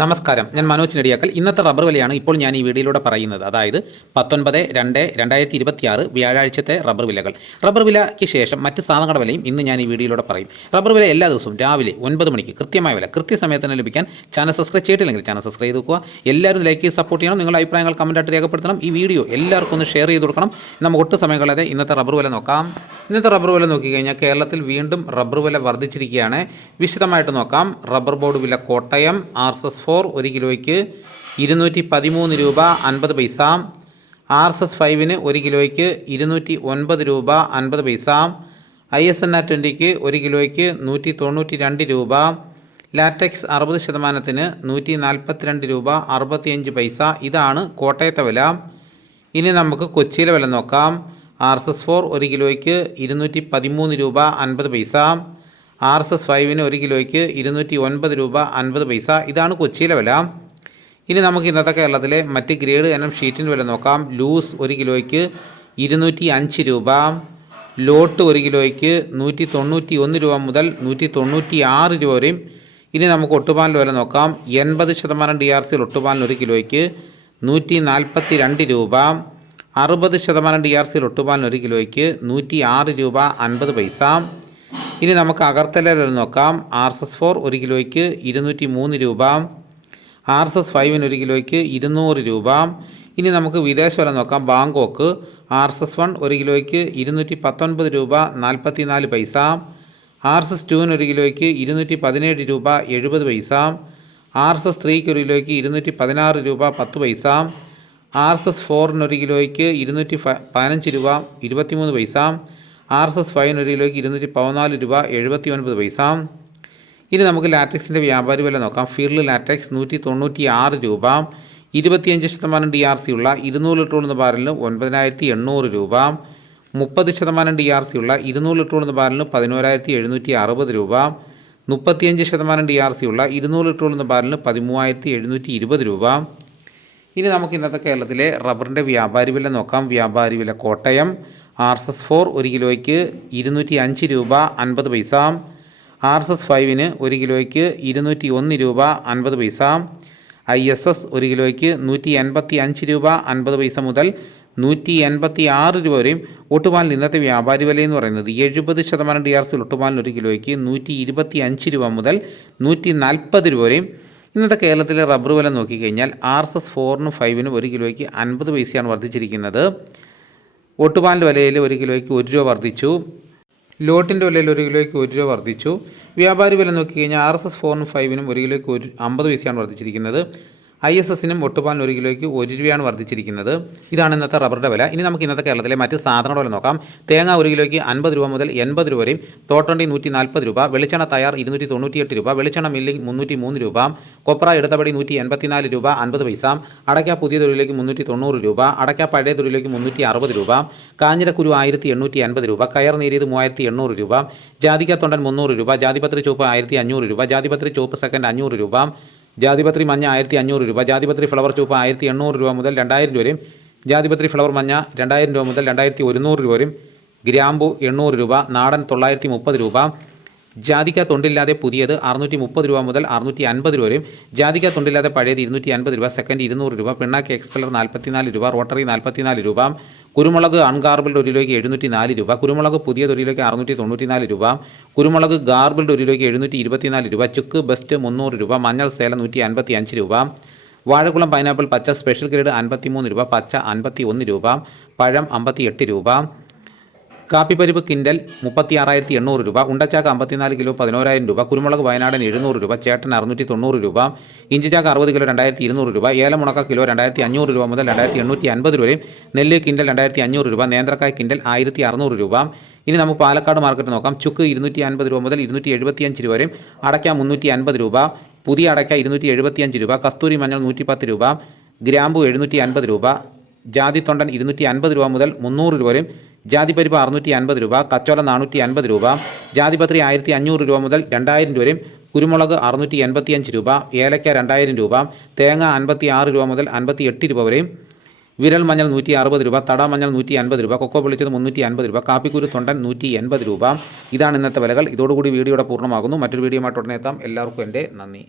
നമസ്കാരം, ഞാൻ മനോജ് നെടിയാക്കൽ. ഇന്നത്തെ റബ്ബർ വിലയാണ് ഇപ്പോൾ ഞാൻ ഈ വീഡിയോയിലൂടെ പറയുന്നത്. അതായത് 19/2/2026 വ്യാഴാഴ്ചത്തെ റബ്ബർ വിലകൾ. റബ്ബർ വിലയ്ക്ക് ശേഷം മറ്റ് സാധനങ്ങളുടെ വിലയും ഇന്ന് ഞാൻ ഈ വീഡിയോയിലൂടെ പറയും. റബ്ബർ വില എല്ലാ ദിവസവും രാവിലെ 9 മണിക്ക് കൃത്യമായ വില കൃത്യസമയത്ത് തന്നെ ലഭിക്കാൻ ചാനൽ സബ്സ്ക്രൈബ് ചെയ്തിട്ടില്ലെങ്കിൽ ചാനൽ സബ്സ്ക്രൈബ് ചെയ്ത് വെക്കുക. എല്ലാവരും ലൈക്ക് ചെയ്ത് സപ്പോർട്ട് ചെയ്യണം. നിങ്ങളുടെ അഭിപ്രായങ്ങൾ കമൻറ്റായിട്ട് രേഖപ്പെടുത്തണം. ഈ വീഡിയോ എല്ലാവർക്കും ഒന്ന് ഷെയർ ചെയ്ത് കൊടുക്കണം. നമുക്ക് ഒട്ടും സമയം കളയാതെ ഇന്നത്തെ റബ്ബർ വില നോക്കാം. ഇന്നത്തെ റബ്ബർ വില നോക്കിക്കഴിഞ്ഞാൽ കേരളത്തിൽ വീണ്ടും റബ്ബർ വില വർദ്ധിച്ചിരിക്കുകയാണ്. വിശദമായിട്ട് നോക്കാം. റബ്ബർ ബോർഡ് വില കോട്ടയം RSS-4 1 കിലോയ്ക്ക് 213 രൂപ 50 പൈസ. RSS-5 1 കിലോയ്ക്ക് 209 രൂപ 50 പൈസ. ISNR 20 1 കിലോയ്ക്ക് 192 രൂപ. ലാറ്റക്സ് 60% 142 രൂപ 65 പൈസ. ഇതാണ് കോട്ടയത്തെ വില. ഇനി നമുക്ക് കൊച്ചിയിലെ വില നോക്കാം. RSS-4 1 കിലോയ്ക്ക് 213 രൂപ 50 പൈസ. RSS-5 1 കിലോയ്ക്ക് 209 രൂപ 50 പൈസ. ഇതാണ് കൊച്ചിയിലെ വില. ഇനി നമുക്ക് ഇന്നത്തെ കേരളത്തിലെ മറ്റ് ഗ്രേഡ് ഇനം ഷീറ്റിൻ്റെ വില നോക്കാം. ലൂസ് 1 കിലോയ്ക്ക് 205 രൂപ. ലോട്ട് 1 കിലോയ്ക്ക് 191 രൂപ മുതൽ 196 രൂപ വരെയും. ഇനി നമുക്ക് ഒട്ടുപാലിൻ്റെ വില നോക്കാം. 80% DRC ഒട്ടുപാലിന് 1 കിലോയ്ക്ക് 142 രൂപ. 60% DRC ഒട്ടുപാലിന് 1 കിലോയ്ക്ക് 106 രൂപ 50 പൈസ. ഇനി നമുക്ക് അഗർത്തല വില നോക്കാം. RSS-4 1 കിലോയ്ക്ക് 203 രൂപ. RSS-5 1 കിലോയ്ക്ക് 200 രൂപ. ഇനി നമുക്ക് വിദേശ വില നോക്കാം. ബാങ്കോക്ക് RSS-1 1 കിലോയ്ക്ക് 219 രൂപ 44 പൈസ. RSS-2 1 കിലോയ്ക്ക് 217 രൂപ 70 പൈസ. RSS-3 1 കിലോയ്ക്ക് 216 രൂപ 10 പൈസ. RSS-4 1 കിലോയ്ക്ക് 215 രൂപ 23 പൈസ. RSS-5 1 കിലോയ്ക്ക് 214 രൂപ 79 പൈസ. ഇനി നമുക്ക് ലാറ്റക്സിൻ്റെ വ്യാപാരി വില നോക്കാം. ഫീൽഡ് ലാറ്റക്സ് 196 രൂപ. 25% DRC ഉള്ള 200 ലിറ്റർ ഉള്ള ബാരലിന് 9800 രൂപ. 30% DRC ഉള്ള 200 ലിറ്റർ ഉള്ള ബാരലിന് 11760 രൂപ. 35% DRC ഉള്ള 200 ലിറ്റർ ഉള്ള ബാരലിന് 13720 രൂപ. ഇനി നമുക്ക് ഇന്നത്തെ കേരളത്തിലെ റബ്ബറിൻ്റെ വ്യാപാരി വില നോക്കാം. വ്യാപാരി വില കോട്ടയം RSS-4 1 കിലോയ്ക്ക് 205 രൂപ 50 പൈസ. RSS-5 1 കിലോയ്ക്ക് 201 രൂപ 50 പൈസ. ISS 1 കിലോയ്ക്ക് 185 രൂപ 50 പൈസ മുതൽ 186 രൂപ വരെയും. ഒട്ടുപാലിന് ഇന്നത്തെ വ്യാപാരി വില എന്ന് പറയുന്നത് 70% DRC ഒട്ടുപാലിന് 1 കിലോയ്ക്ക് 125 രൂപ മുതൽ 140 രൂപ വരെയും. ഇന്നത്തെ കേരളത്തിലെ റബ്ബർ വില നോക്കിക്കഴിഞ്ഞാൽ RSS-4 5 1 കിലോയ്ക്ക് 50 പൈസയാണ് വർദ്ധിച്ചിരിക്കുന്നത്. ഒട്ടുപാലിൻ്റെ വിലയിൽ 1 കിലോയ്ക്ക് 1 രൂപ വർദ്ധിച്ചു. ലോട്ടിൻ്റെ വിലയിൽ 1 കിലോയ്ക്ക് 1 രൂപ വർദ്ധിച്ചു. വ്യാപാരി വില നോക്കിക്കഴിഞ്ഞാൽ RSS-4 5 1 കിലോയ്ക്ക് 50 പൈസയാണ് വർദ്ധിച്ചിരിക്കുന്നത്. ISS-നും ഒട്ടുപാലിന് 1 കിലോയ്ക്ക് 1 രൂപയാണ് വർദ്ധിച്ചിരിക്കുന്നത്. ഇതാണ് ഇന്നത്തെ റബ്ബറിൻ്റെ വില. ഇനി നമുക്ക് ഇന്നത്തെ കേരളത്തിലെ മറ്റ് സാധനങ്ങളുടെ വില നോക്കാം. തേങ്ങ 1 കിലോയ്ക്ക് 50 രൂപ മുതൽ 80 രൂപ വരെയും. തോട്ടണ്ടി 140 രൂപ. വെളിച്ചെണ്ണ തയ്യാർ 298 രൂപ. വെളിച്ചെണ്ണ മില്ലിംഗ് 303 രൂപ. കൊപ്ര ഇടത്തപടി 184 രൂപ 50 പൈസ. അടയ്ക്ക പുതിയ തൊഴിലേക്ക് 390 രൂപ. അടയ്ക്ക പഴയ തൊഴിലേക്ക് 360 രൂപ. കാഞ്ഞിരക്കുരു 1850 രൂപ. കയർ നേരിയത് 3800 രൂപ. ജാതിക്ക തൊണ്ടൻ 300 രൂപ. ജാതിപത്രി ചുവപ്പ് 1500 രൂപ. ജാതിപത്രി ചുവപ്പ് സെക്കൻഡ് 500 രൂപ. ജാതിപത്രി മഞ്ഞ 1500 രൂപ. ജാതിപത്രി ഫ്ലവർ ചുവപ്പ് 1800 രൂപ മുതൽ 2000 രൂപ വരെയും. ജാതിപത്രി ഫ്ലവർ മഞ്ഞ 2000 രൂപ മുതൽ 2100 രൂപ വരെയും. ഗ്രാമ്പു 800 രൂപ. നാടൻ 930 രൂപ. ജാതിക്ക തൊണ്ടില്ലാതെ പുതിയത് 630 രൂപ മുതൽ 650 രൂപ വരെയും. ജാതിക്ക തൊണ്ടില്ലാതെ പഴയത് 250 രൂപ. സെക്കൻഡ് 200 രൂപ. പിണ്ണാക്ക് എക്സ്പെല്ലർ 44 രൂപ. റോട്ടറി 44 രൂപ. കുരുമുളക് അൺഗാർബിൾഡ് 1 കിലോയ്ക്ക് 704 രൂപ. കുരുമുളക് പുതിയ 1 കിലോയ്ക്ക് 694 രൂപ. കുരുമുളക് ഗാർബിൾഡ് 1 കിലോയ്ക്ക് 724 രൂപ. ചുക്ക് ബെസ്റ്റ് 300 രൂപ. മഞ്ഞൾ സേലം 155 രൂപ. വാഴക്കുളം പൈനാപ്പിൾ പച്ച സ്പെഷ്യൽ ഗ്രേഡ് 53 രൂപ. പച്ച 51 രൂപ. പഴം 58 രൂപ. കാപ്പിപ്പരിപ്പ് കിൻഡൽ 36,800 രൂപ. ഉണ്ടച്ചാക്ക് 54 കിലോ 11,000 രൂപ. കുരുമുളക് വയനാടൻ 700 രൂപ. ചേട്ടൻ 690 രൂപ. ഇഞ്ചിച്ചാക്ക് 60 കിലോ 2200 രൂപ. ഏലമുണക്ക കിലോ 2500 രൂപ മുതൽ 2850 രൂപയും. നെല്ല് കിൻഡൽ 2500 രൂപ. നേന്ത്രക്കായ് കിൻഡൽ 1600 രൂപ. ഇനി നമുക്ക് പാലക്കാട് മാർക്കറ്റ് നോക്കാം. ചുക്ക് 250 രൂപ മുതൽ 275 രൂപ വരെയും. അടയ്ക്ക 350 രൂപ. പുതിയ അടയ്ക്ക 275 രൂപ. കസ്തൂരി മഞ്ഞൾ 110 രൂപ. ഗ്രാമ്പു 750 രൂപ. ജാതി തൊണ്ടൻ 250 രൂപ മുതൽ 300 രൂപ വരെയും. ജാതിപ്പരിപ്പ് 650 രൂപ. കച്ചോലം 450 രൂപ. ജാതിപത്രി 1500 രൂപ മുതൽ 2000 രൂപ വരെയും. കുരുമുളക് 685 രൂപ. ഏലക്ക 2000 രൂപ. തേങ്ങ 56 രൂപ മുതൽ 58 രൂപ വരെയും. വിരൽ മഞ്ഞൾ 160 രൂപ. തട മഞ്ഞൾ 150 രൂപ. കൊക്കോ പൊളിച്ചത് 350 രൂപ. കാപ്പിക്കുരു തൊണ്ടൻ 180 രൂപ. ഇതാണ് ഇന്നത്തെ വിലകൾ. ഇതോടുകൂടി വീഡിയോയുടെ പൂർണ്ണമാകുന്നു. മറ്റൊരു വീഡിയോയുമായിട്ട് ഉടനെ എത്താം. എല്ലാവർക്കും എൻ്റെ നന്ദി.